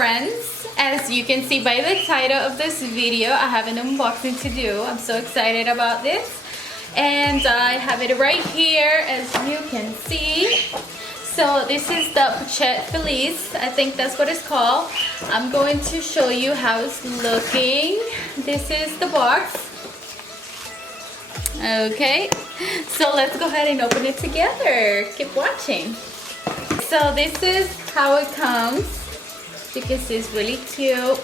friends. As you can see by the title of this video, I have an unboxing to do. I'm so excited about this. And I have it right here, as you can see. So this is the Pochette Felicie. I think that's what it's called. I'm going to show you how it's looking. This is the box. Okay, so let's go ahead and open it together. Keep watching. So this is how it comes. You can see it's really cute.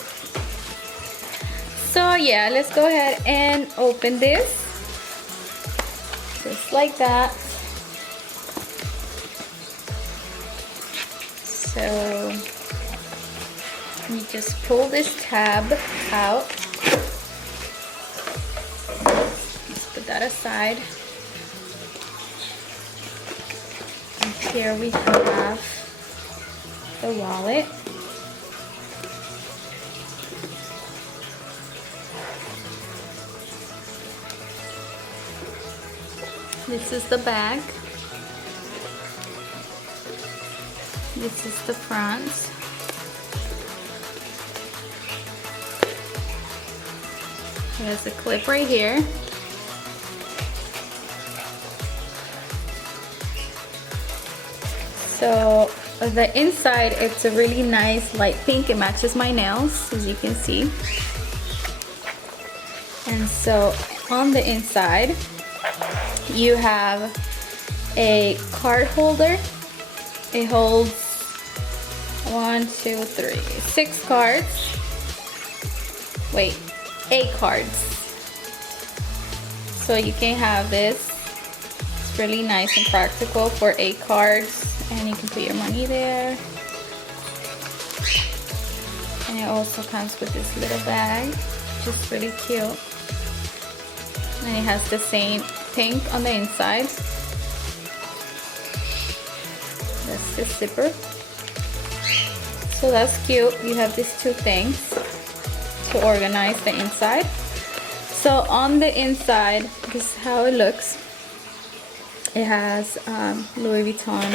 So yeah, let's go ahead and open this. Just like that. So you just pull this tab out. Let's put that aside. And here we have the wallet. This is the back. This is the front. There's a clip right here. So the inside, it's a really nice light pink. It matches my nails, as you can see. And so on the inside, you have a card holder. It holds 6 cards. Wait, 8 cards. So you can have this. It's really nice and practical for 8 cards, and you can put your money there. And it also comes with this little bag, which is really cute. And it has the same pink on the inside. That's the zipper. So that's cute. You have these 2 things to organize the inside. So on the inside, this is how it looks. It has Louis Vuitton.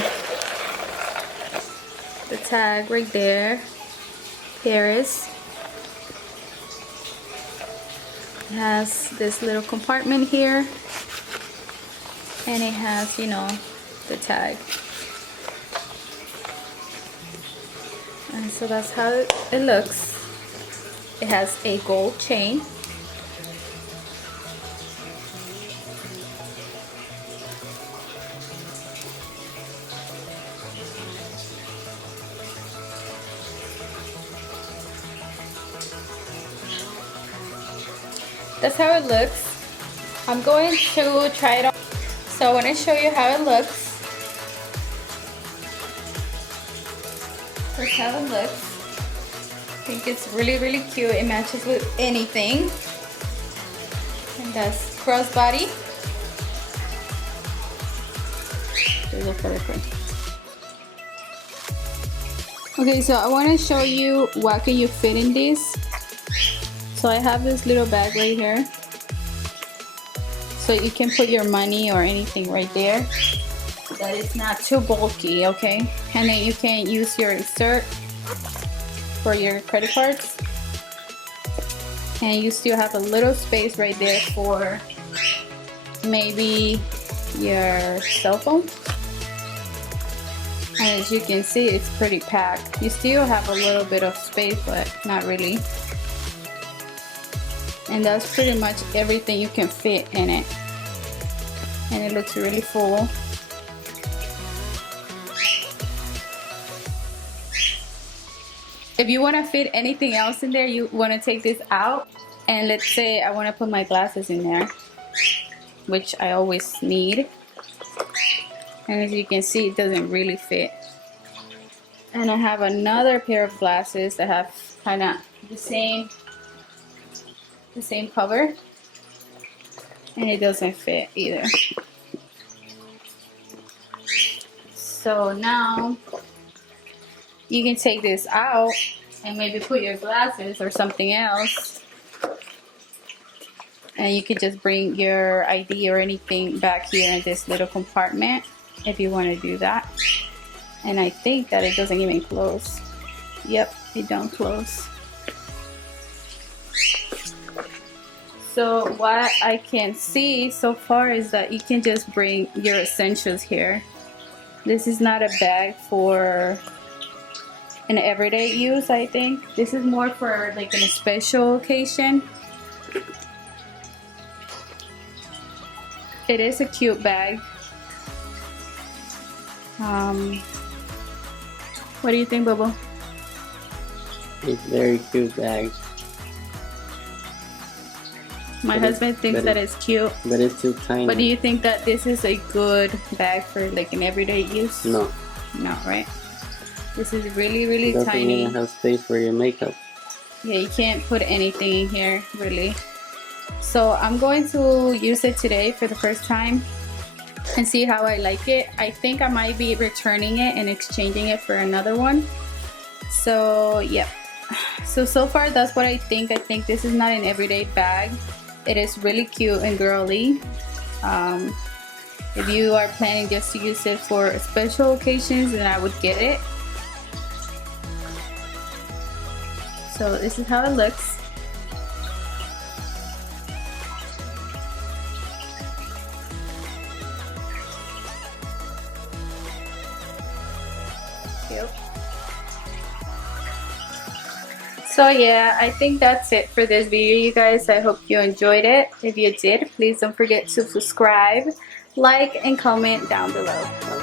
The tag right there. Paris. It has this little compartment here, and it has, you know, the tag. And so that's how it looks. It has a gold chain. That's how it looks. I'm going to try it on. So I want to show you how it looks. That's how it looks. I think it's really, really cute. It matches with anything. And that's crossbody. Okay, so I want to show you what can you fit in this. So I have this little bag right here. So you can put your money or anything right there. That is not too bulky, okay? And then you can use your insert for your credit cards. And you still have a little space right there for maybe your cell phone. And as you can see, it's pretty packed. You still have a little bit of space, but not really. And that's pretty much everything you can fit in it. And it looks really full. If you want to fit anything else in there, you want to take this out. And let's say I want to put my glasses in there, which I always need. And as you can see, it doesn't really fit. And I have another pair of glasses that have kind of the same cover, and it doesn't fit either. So now you can take this out and maybe put your glasses or something else, and you could just bring your ID or anything back here in this little compartment if you want to do that. And I think that it doesn't even close. Yep, they don't close. So what I can see so far is that you can just bring your essentials here. This is not a bag for an everyday use, I think. This is more for like in a special occasion. It is a cute bag. What do you think, Bobo? It's very cute bag. My husband thinks that it's cute. But it's too tiny. But do you think that this is a good bag for like an everyday use? No. No, right? This is really, really It doesn't tiny. even have space for your makeup. Yeah, you can't put anything in here, really. So I'm going to use it today for the first time and see how I like it. I think I might be returning it and exchanging it for another one. So, yeah. So far that's what I think. I think this is not an everyday bag. It is really cute and girly. If you are planning just to use it for special occasions, then I would get it. So this is how it looks. Cute. So yeah, I think that's it for this video, you guys. I hope you enjoyed it. If you did, please don't forget to subscribe, like, and comment down below.